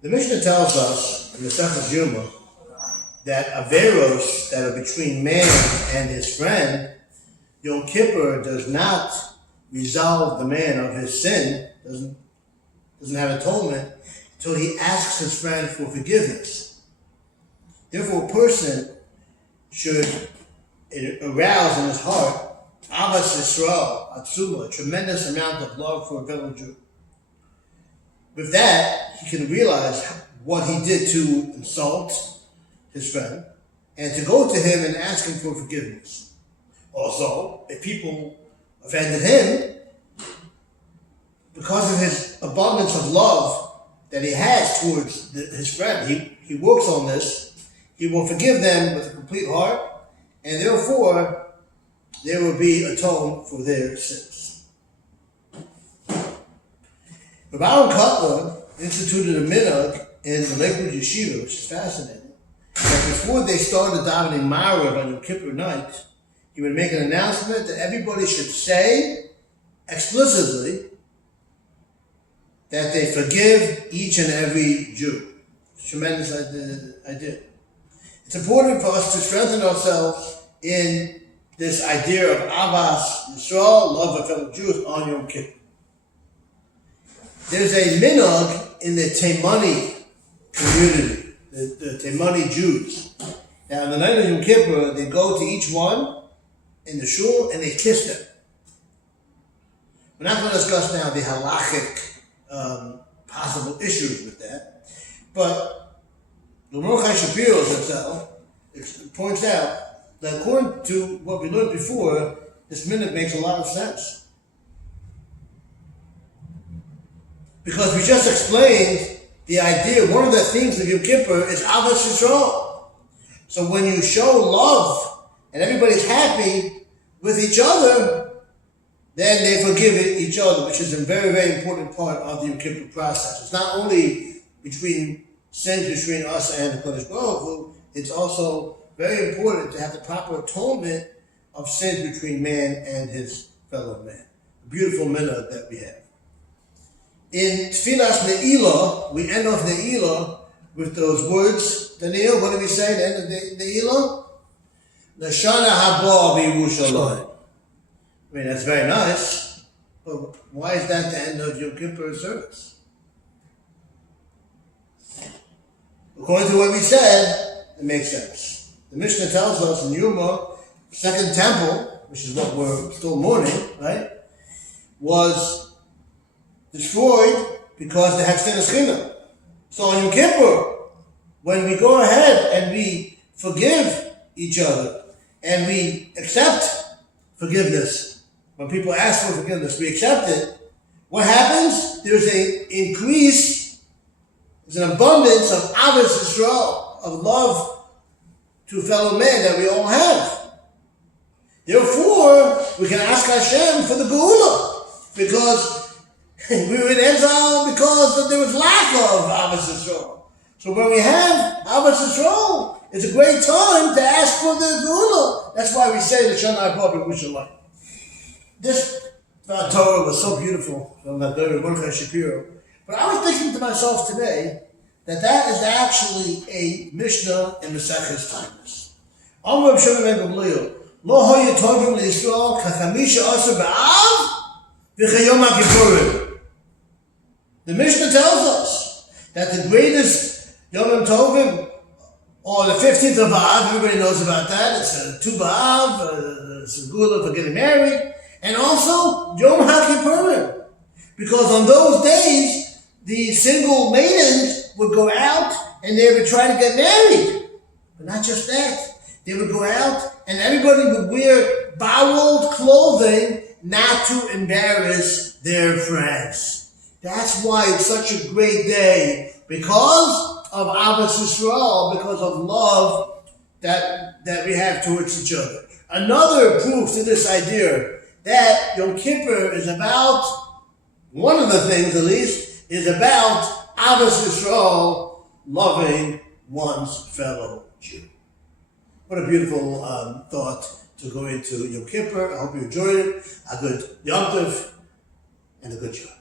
The Mishnah tells us in the Masechus Yoma that averos that are between man and his friend, Yom Kippur does not resolve the man of his sin, doesn't have atonement until he asks his friend for forgiveness. Therefore, a person should arouse in his heart Avas Yisrael, Atzuma, a tremendous amount of love for a fellow Jew. With that, he can realize what he did to insult his friend and to go to him and ask him for forgiveness. Also, if people offended him, because of his abundance of love that he has towards his friend, he works on this. He will forgive them with a complete heart, and therefore there will be atoned for their sins. Rabbi Aaron Kotler instituted a minhag in the Lakewood Yeshiva, which is fascinating, that before they started davening Ma'ariv on Yom Kippur night, he would make an announcement that everybody should say explicitly that they forgive each and every Jew. Tremendous idea. It's important for us to strengthen ourselves in this idea of Avas Yisrael, love of fellow Jews, on Yom Kippur. There's a minhag in the Taimani community, the Taimani Jews. Now, on the night of Yom Kippur, they go to each one in the shul and they kiss them. We're not going to discuss now the halachic possible issues with that, but the Mordechai Shapiro himself points out that according to what we learned before, this minhag makes a lot of sense. Because we just explained the idea, one of the things of Yom Kippur is Avas Yisrael. So when you show love and everybody's happy with each other, then they forgive each other, which is a very, very important part of the Yom Kippur process. It's not only between sins between us and the Kodesh Baruch Hu, it's also very important to have the proper atonement of sins between man and his fellow man. A beautiful minhag that we have. In Tfilas Ne'ilah, we end off Ne'ilah with those words. Daniel, what do we say at the end of Ne'ilah? Lashana haba b'Yerushalayim. I mean, that's very nice, but why is that the end of Yom Kippur service? According to what we said, it makes sense. The Mishnah tells us in Yuma, Second Temple, which is what we're still mourning, right, was destroyed because they had Shechina. So on Yom Kippur, when we go ahead and we forgive each other and we accept forgiveness, when people ask for forgiveness, we accept it, what happens? There's an increase, there's an abundance of Avos Yisrael, of love to fellow men that we all have. Therefore, we can ask Hashem for the Geula, because we were in exile because there was lack of Avos Yisrael. So when we have Avos Yisrael, it's a great time to ask for the Geula. That's why we say the Shana Haba b'Yerushalayim. This Torah was so beautiful from that Mordechai Shapiro. But I was thinking to myself today that is actually a Mishnah in Masechus Tainus. Amar Reb Shimon ben Gamliel, Lo hoya tovim leYisrael kachamisha asar b'av v'chayom ha'kippurim. The Mishnah tells us that the greatest Yom Tovim, or the 15th of Av, everybody knows about that. It's a Tu B'Av, it's a Geula for getting married, and also Yom HaKippurim. Because on those days, the single maidens would go out and they would try to get married. But not just that. They would go out and everybody would wear borrowed clothing not to embarrass their friends. That's why it's such a great day. Because of Avos Yisrael, because of love that we have towards each other. Another proof to this idea that Yom Kippur is about, one of the things at least, is about Avos Yisrael, loving one's fellow Jew. What a beautiful thought to go into Yom Kippur. I hope you enjoyed it. A good Yom Tov and a good Shabbat.